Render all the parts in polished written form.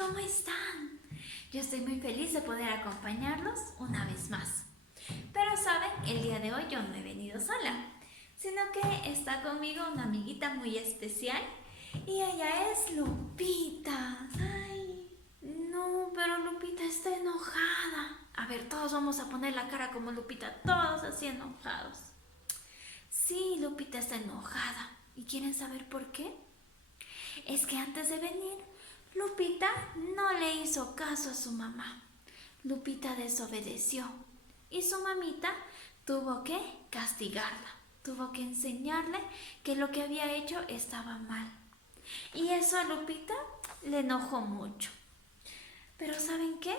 ¿cómo están? Yo estoy muy feliz de poder acompañarlos una vez más. Pero saben, el día de hoy yo no he venido sola, sino que está conmigo una amiguita muy especial y ella es Lupita. Ay, no, pero Lupita está enojada. A ver, todos vamos a poner la cara como Lupita, todos así enojados. Sí, Lupita está enojada. ¿Y quieren saber por qué? Es que antes de venir, Lupita no le hizo caso a su mamá. Lupita desobedeció y su mamita tuvo que castigarla, tuvo que enseñarle que lo que había hecho estaba mal. Y eso a Lupita le enojó mucho. Pero ¿saben qué?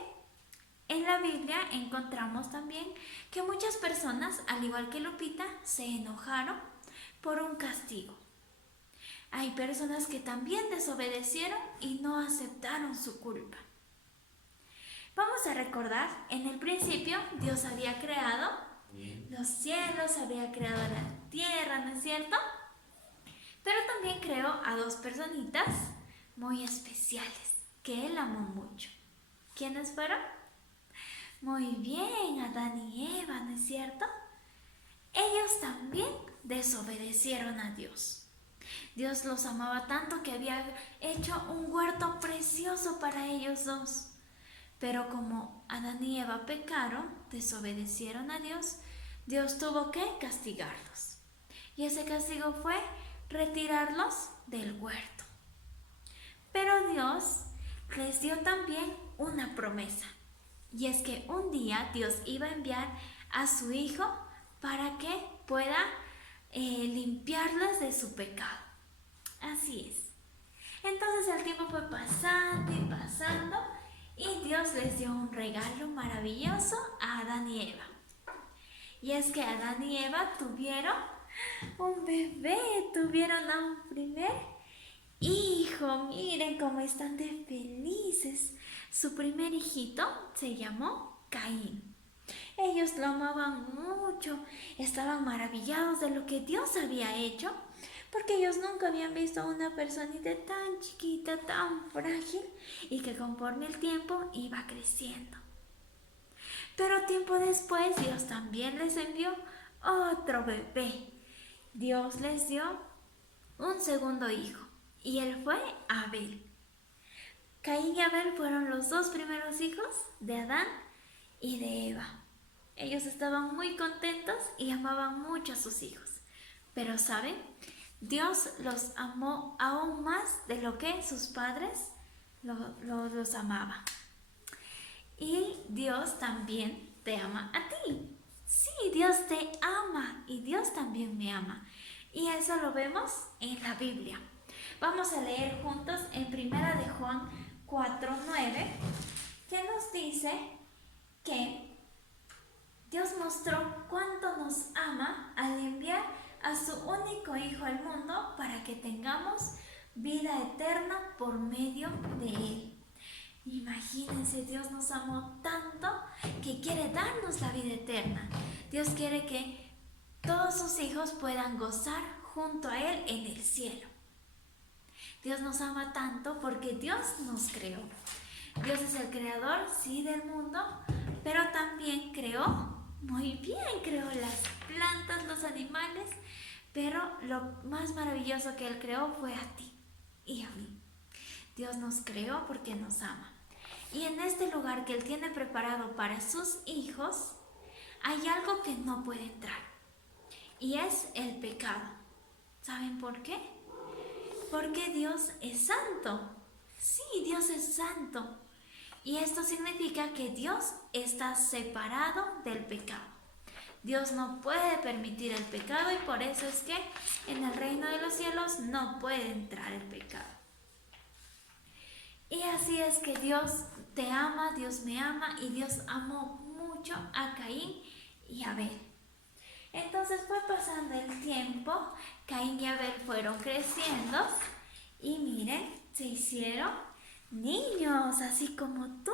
En la Biblia encontramos también que muchas personas, al igual que Lupita, se enojaron por un castigo. Hay personas que también desobedecieron y no aceptaron su culpa. Vamos a recordar, en el principio Dios había creado los cielos, había creado la tierra, ¿no es cierto? Pero también creó a dos personitas muy especiales que Él amó mucho. ¿Quiénes fueron? Muy bien, Adán y Eva, ¿no es cierto? Ellos también desobedecieron a Dios. Dios los amaba tanto que había hecho un huerto precioso para ellos dos. Pero como Adán y Eva pecaron, desobedecieron a Dios, Dios tuvo que castigarlos. Y ese castigo fue retirarlos del huerto. Pero Dios les dio también una promesa. Y es que un día Dios iba a enviar a su Hijo para que pueda limpiarlas de su pecado. Así es. Entonces el tiempo fue pasando y pasando y Dios les dio un regalo maravilloso a Adán y Eva. Y es que Adán y Eva tuvieron un bebé, tuvieron a un primer hijo. Miren cómo están de felices. Su primer hijito se llamó Caín. Ellos lo amaban mucho, estaban maravillados de lo que Dios había hecho, porque ellos nunca habían visto a una personita tan chiquita, tan frágil, y que conforme el tiempo iba creciendo. Pero tiempo después Dios también les envió otro bebé. Dios les dio un segundo hijo, y él fue Abel. Caín y Abel fueron los dos primeros hijos de Adán y de Eva. Ellos estaban muy contentos y amaban mucho a sus hijos. Pero ¿saben? Dios los amó aún más de lo que sus padres los amaban. Y Dios también te ama a ti. Sí, Dios te ama y Dios también me ama. Y eso lo vemos en la Biblia. Vamos a leer juntos en 1 de Juan 4:9, que nos dice que Dios mostró cuánto nos ama al enviar a su único Hijo al mundo para que tengamos vida eterna por medio de Él. Imagínense, Dios nos amó tanto que quiere darnos la vida eterna. Dios quiere que todos sus hijos puedan gozar junto a Él en el cielo. Dios nos ama tanto porque Dios nos creó. Dios es el creador, sí, del mundo, pero también creó, muy bien, creó las plantas, los animales, pero lo más maravilloso que Él creó fue a ti y a mí. Dios nos creó porque nos ama. Y en este lugar que Él tiene preparado para sus hijos, hay algo que no puede entrar, y es el pecado. ¿Saben por qué? Porque Dios es santo. Sí, Dios es santo. Y esto significa que Dios está separado del pecado. Dios no puede permitir el pecado y por eso es que en el reino de los cielos no puede entrar el pecado. Y así es que Dios te ama, Dios me ama y Dios amó mucho a Caín y Abel. Entonces fue pasando el tiempo, Caín y Abel fueron creciendo y miren, se hicieron niños, así como tú.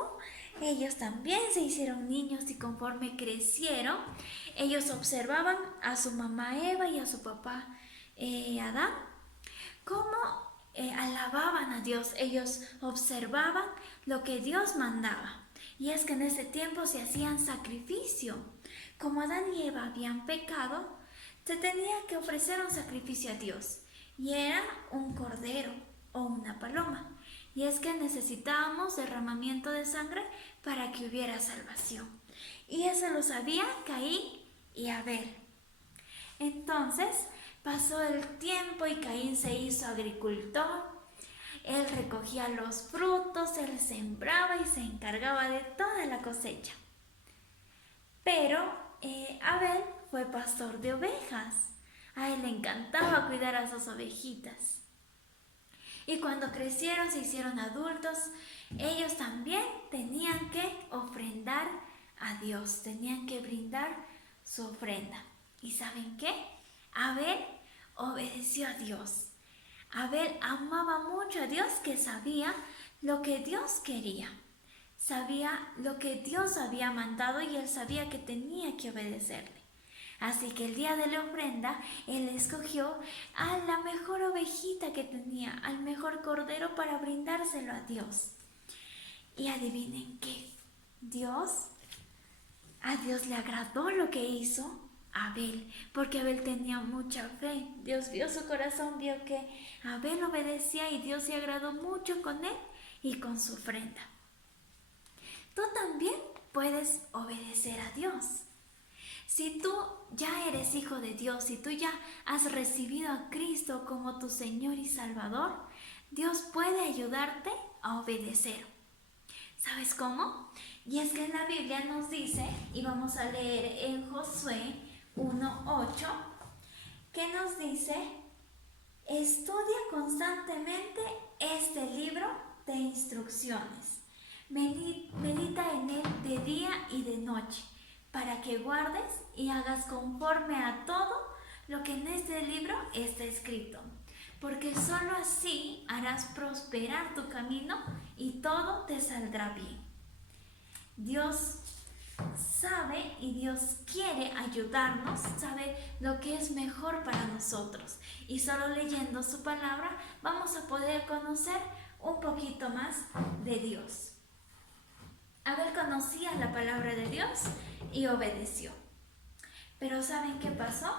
Ellos también se hicieron niños y conforme crecieron, ellos observaban a su mamá Eva y a su papá Adán, cómo alababan a Dios, ellos observaban lo que Dios mandaba. Y es que en ese tiempo se hacían sacrificio. Como Adán y Eva habían pecado, se tenía que ofrecer un sacrificio a Dios. Y era un cordero o una paloma. Y es que necesitábamos derramamiento de sangre para que hubiera salvación. Y eso lo sabían Caín y Abel. Entonces pasó el tiempo y Caín se hizo agricultor. Él recogía los frutos, él sembraba y se encargaba de toda la cosecha. Pero Abel fue pastor de ovejas. A él le encantaba cuidar a sus ovejitas. Y cuando crecieron, se hicieron adultos, ellos también tenían que ofrendar a Dios, tenían que brindar su ofrenda. ¿Y saben qué? Abel obedeció a Dios. Abel amaba mucho a Dios, que sabía lo que Dios quería. Sabía lo que Dios había mandado y él sabía que tenía que obedecerle. Así que el día de la ofrenda, él escogió a la mejor ovejita que tenía, al mejor cordero para brindárselo a Dios. Y adivinen qué, a Dios le agradó lo que hizo Abel, porque Abel tenía mucha fe. Dios vio su corazón, vio que Abel obedecía y Dios se agradó mucho con él y con su ofrenda. Tú también puedes obedecer a Dios. Si tú ya eres hijo de Dios, si tú ya has recibido a Cristo como tu Señor y Salvador, Dios puede ayudarte a obedecer. ¿Sabes cómo? Y es que en la Biblia nos dice, y vamos a leer en Josué 1:8, que nos dice: estudia constantemente este libro de instrucciones, medita en él de día y de noche, para que guardes y hagas conforme a todo lo que en este libro está escrito, porque sólo así harás prosperar tu camino y todo te saldrá bien. Dios sabe y Dios quiere ayudarnos, sabe lo que es mejor para nosotros, y solo leyendo su palabra vamos a poder conocer un poquito más de Dios. Abel conocía la palabra de Dios y obedeció. Pero ¿saben qué pasó?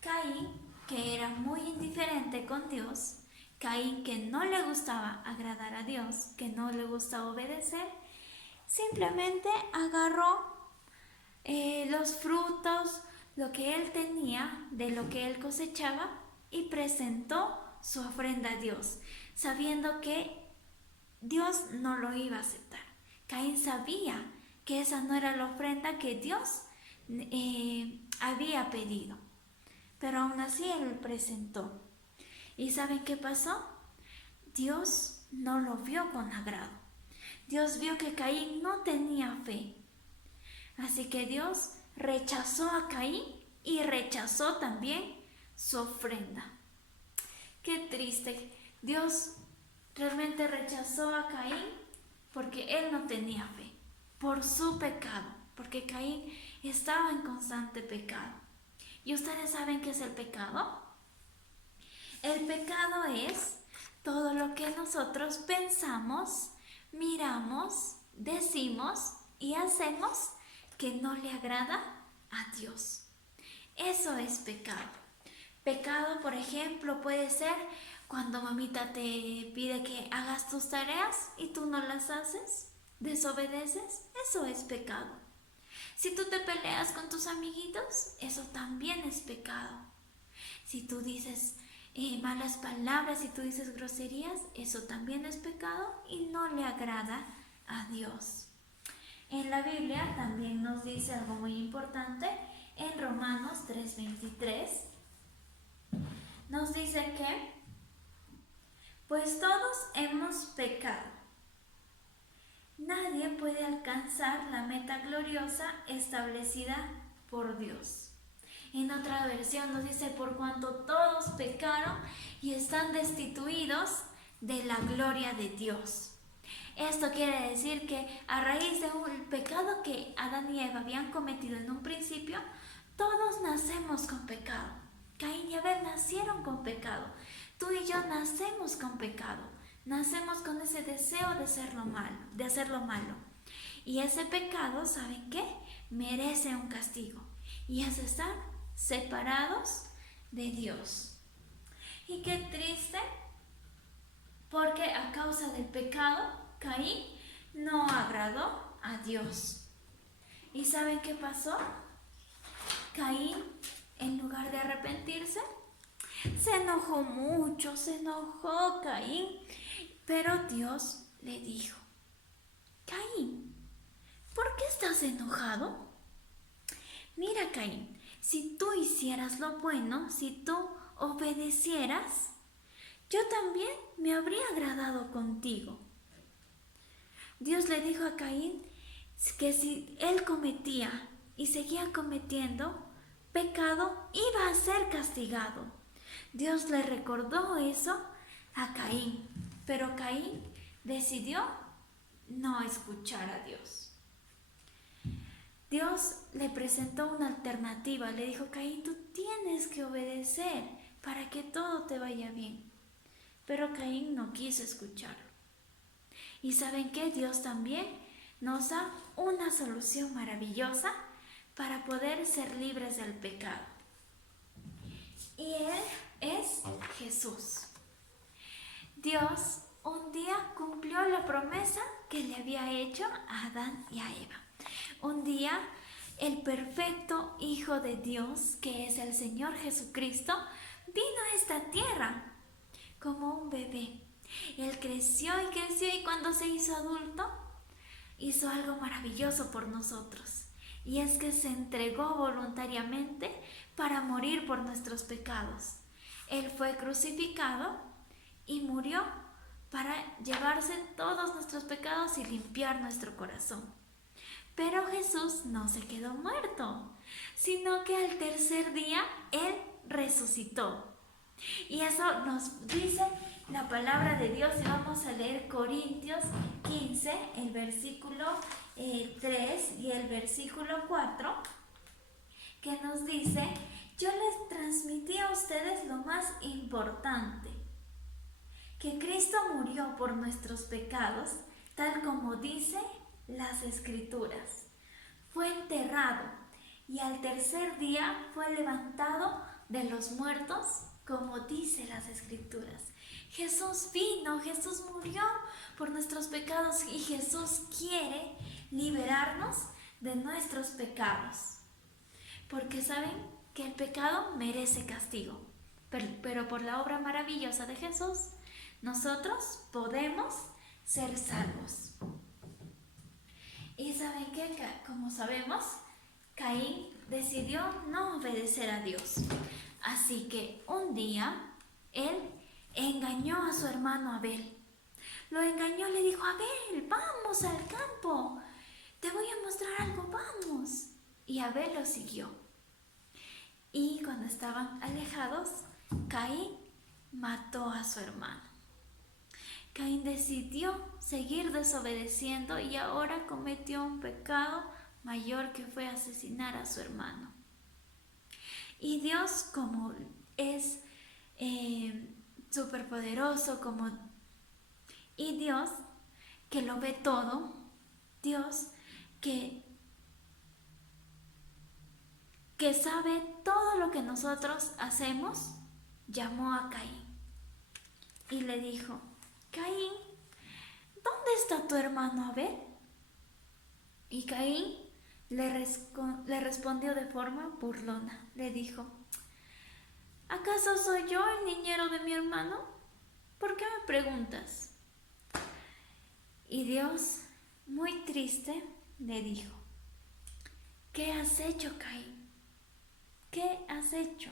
Caín, que era muy indiferente con Dios, Caín, que no le gustaba agradar a Dios, que no le gustaba obedecer, simplemente agarró los frutos, lo que él tenía, de lo que él cosechaba, y presentó su ofrenda a Dios, sabiendo que Dios no lo iba a aceptar. Caín sabía que esa no era la ofrenda que Dios había pedido, pero aún así él presentó. ¿Y saben qué pasó? Dios no lo vio con agrado. Dios vio que Caín no tenía fe. Así que Dios rechazó a Caín y rechazó también su ofrenda. Qué triste. Dios realmente rechazó a Caín porque él no tenía fe, por su pecado, porque Caín estaba en constante pecado. ¿Y ustedes saben qué es el pecado? El pecado es todo lo que nosotros pensamos, miramos, decimos y hacemos que no le agrada a Dios. Eso es pecado. Pecado, por ejemplo, puede ser cuando mamita te pide que hagas tus tareas y tú no las haces, desobedeces, eso es pecado. Si tú te peleas con tus amiguitos, eso también es pecado. Si tú dices malas palabras, si tú dices groserías, eso también es pecado y no le agrada a Dios. En la Biblia también nos dice algo muy importante, en Romanos 3:23, nos dice que pues todos hemos pecado. Nadie puede alcanzar la meta gloriosa establecida por Dios. En otra versión nos dice, por cuanto todos pecaron y están destituidos de la gloria de Dios. Esto quiere decir que a raíz del pecado que Adán y Eva habían cometido en un principio, todos nacemos con pecado. Caín y Abel nacieron con pecado. Tú y yo nacemos con pecado, nacemos con ese deseo de hacer lo malo. Y ese pecado, ¿saben qué? Merece un castigo. Y es estar separados de Dios. Y qué triste, porque a causa del pecado, Caín no agradó a Dios. ¿Y saben qué pasó? Caín, en lugar de arrepentirse, se enojó mucho, se enojó Caín. Pero Dios le dijo: Caín, ¿por qué estás enojado? Mira, Caín, si tú hicieras lo bueno, si tú obedecieras, yo también me habría agradado contigo. Dios le dijo a Caín que si él cometía y seguía cometiendo pecado, iba a ser castigado. Dios le recordó eso a Caín, pero Caín decidió no escuchar a Dios. Dios le presentó una alternativa, le dijo: Caín, tú tienes que obedecer para que todo te vaya bien. Pero Caín no quiso escucharlo. ¿Y saben qué? Dios también nos da una solución maravillosa para poder ser libres del pecado. Y Él es Jesús. Dios un día cumplió la promesa que le había hecho a Adán y a Eva. Un día el perfecto Hijo de Dios, que es el Señor Jesucristo, vino a esta tierra como un bebé. Él creció y cuando se hizo adulto, hizo algo maravilloso por nosotros. Y es que se entregó voluntariamente para morir por nuestros pecados. Él fue crucificado y murió para llevarse todos nuestros pecados y limpiar nuestro corazón. Pero Jesús no se quedó muerto, sino que al tercer día Él resucitó. Y eso nos dice la palabra de Dios. Y vamos a leer Corintios 15, el versículo 3 y el versículo 4, que nos dice: yo les transmití a ustedes lo más importante, que Cristo murió por nuestros pecados, tal como dice las Escrituras. Fue enterrado y al tercer día fue levantado de los muertos, como dice las Escrituras. Jesús vino, Jesús murió por nuestros pecados y Jesús quiere liberarnos de nuestros pecados. Porque saben que el pecado merece castigo, pero por la obra maravillosa de Jesús, nosotros podemos ser salvos. Y saben que, como sabemos, Caín decidió no obedecer a Dios. Así que un día él engañó a su hermano Abel. Lo engañó, le dijo: Abel, vamos al campo, te voy a mostrar algo, vamos. Y Abel lo siguió. Y cuando estaban alejados, Caín mató a su hermano. Caín decidió seguir desobedeciendo y ahora cometió un pecado mayor, que fue asesinar a su hermano. Y Dios, como es superpoderoso, y Dios que lo ve todo, Dios que sabe todo lo que nosotros hacemos, llamó a Caín y le dijo: Caín, ¿dónde está tu hermano Abel? Y Caín le respondió de forma burlona. Le dijo: ¿acaso soy yo el niñero de mi hermano? ¿Por qué me preguntas? Y Dios, muy triste, le dijo: ¿qué has hecho, Caín? ¿Qué has hecho?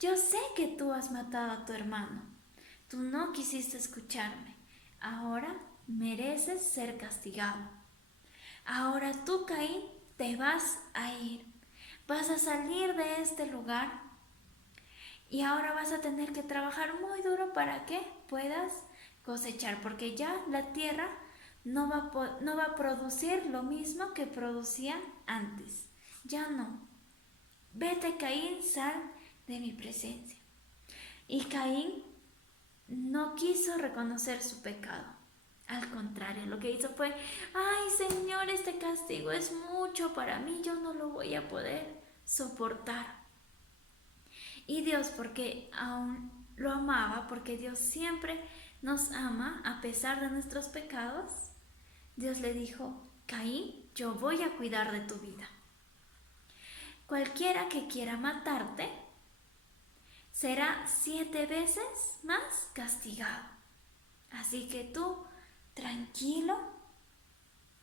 Yo sé que tú has matado a tu hermano. Tú no quisiste escucharme. Ahora mereces ser castigado. Ahora tú, Caín, te vas a ir. Vas a salir de este lugar y ahora vas a tener que trabajar muy duro para que puedas cosechar, porque ya la tierra no va a producir lo mismo que producía antes. Ya no. Vete, Caín, sal de mi presencia. Y Caín no quiso reconocer su pecado. Al contrario, lo que hizo fue: ay, Señor, este castigo es mucho para mí, yo no lo voy a poder soportar. Y Dios, porque aún lo amaba, porque Dios siempre nos ama a pesar de nuestros pecados, Dios le dijo: Caín, yo voy a cuidar de tu vida. Cualquiera que quiera matarte será 7 veces más castigado. Así que tú, tranquilo,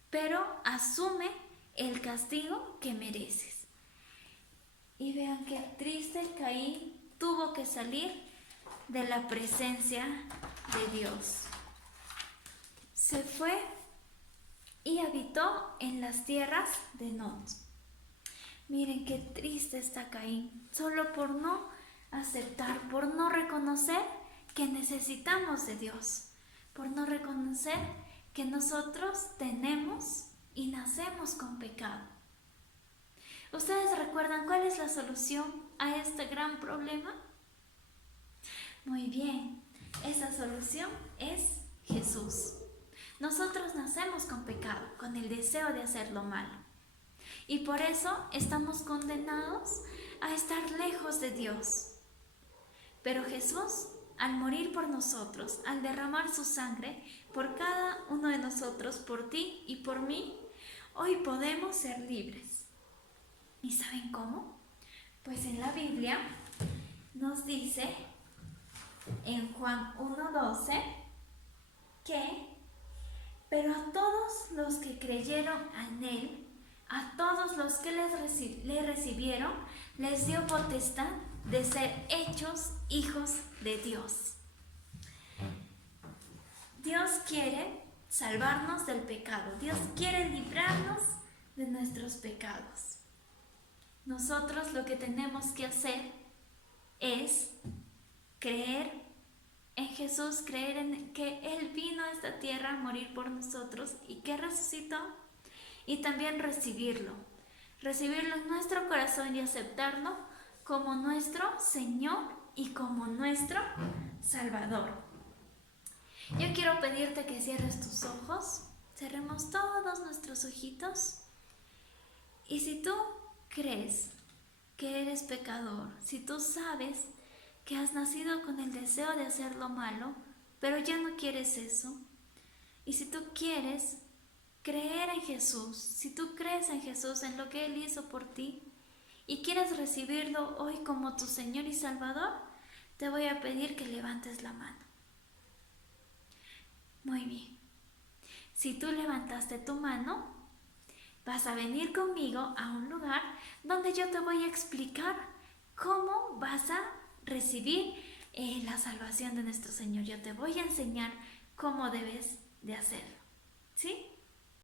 pero asume el castigo que mereces. Y vean qué triste Caín tuvo que salir de la presencia de Dios. Se fue y habitó en las tierras de Nod. Miren qué triste está Caín, solo por no aceptar, por no reconocer que necesitamos de Dios, por no reconocer que nosotros tenemos y nacemos con pecado. ¿Ustedes recuerdan cuál es la solución a este gran problema? Muy bien, esa solución es Jesús. Nosotros nacemos con pecado, con el deseo de hacer lo malo. Y por eso estamos condenados a estar lejos de Dios. Pero Jesús, al morir por nosotros, al derramar su sangre por cada uno de nosotros, por ti y por mí, hoy podemos ser libres. ¿Y saben cómo? Pues en la Biblia nos dice en Juan 1:12 que: pero a todos los que creyeron en Él, a todos los que le recibieron, les dio potestad de ser hechos hijos de Dios. Dios quiere salvarnos del pecado. Dios quiere librarnos de nuestros pecados. Nosotros lo que tenemos que hacer es creer en Jesús, creer en que Él vino a esta tierra a morir por nosotros y que resucitó, y también recibirlo en nuestro corazón y aceptarlo como nuestro Señor y como nuestro Salvador. Yo quiero pedirte que cierres tus ojos, cerremos todos nuestros ojitos, y si tú crees que eres pecador, si tú sabes que has nacido con el deseo de hacer lo malo, pero ya no quieres eso, y si tú quieres creer en Jesús, si tú crees en Jesús, en lo que Él hizo por ti, y quieres recibirlo hoy como tu Señor y Salvador, te voy a pedir que levantes la mano. Muy bien. Si tú levantaste tu mano, vas a venir conmigo a un lugar donde yo te voy a explicar cómo vas a recibir la salvación de nuestro Señor. Yo te voy a enseñar cómo debes de hacerlo, ¿sí?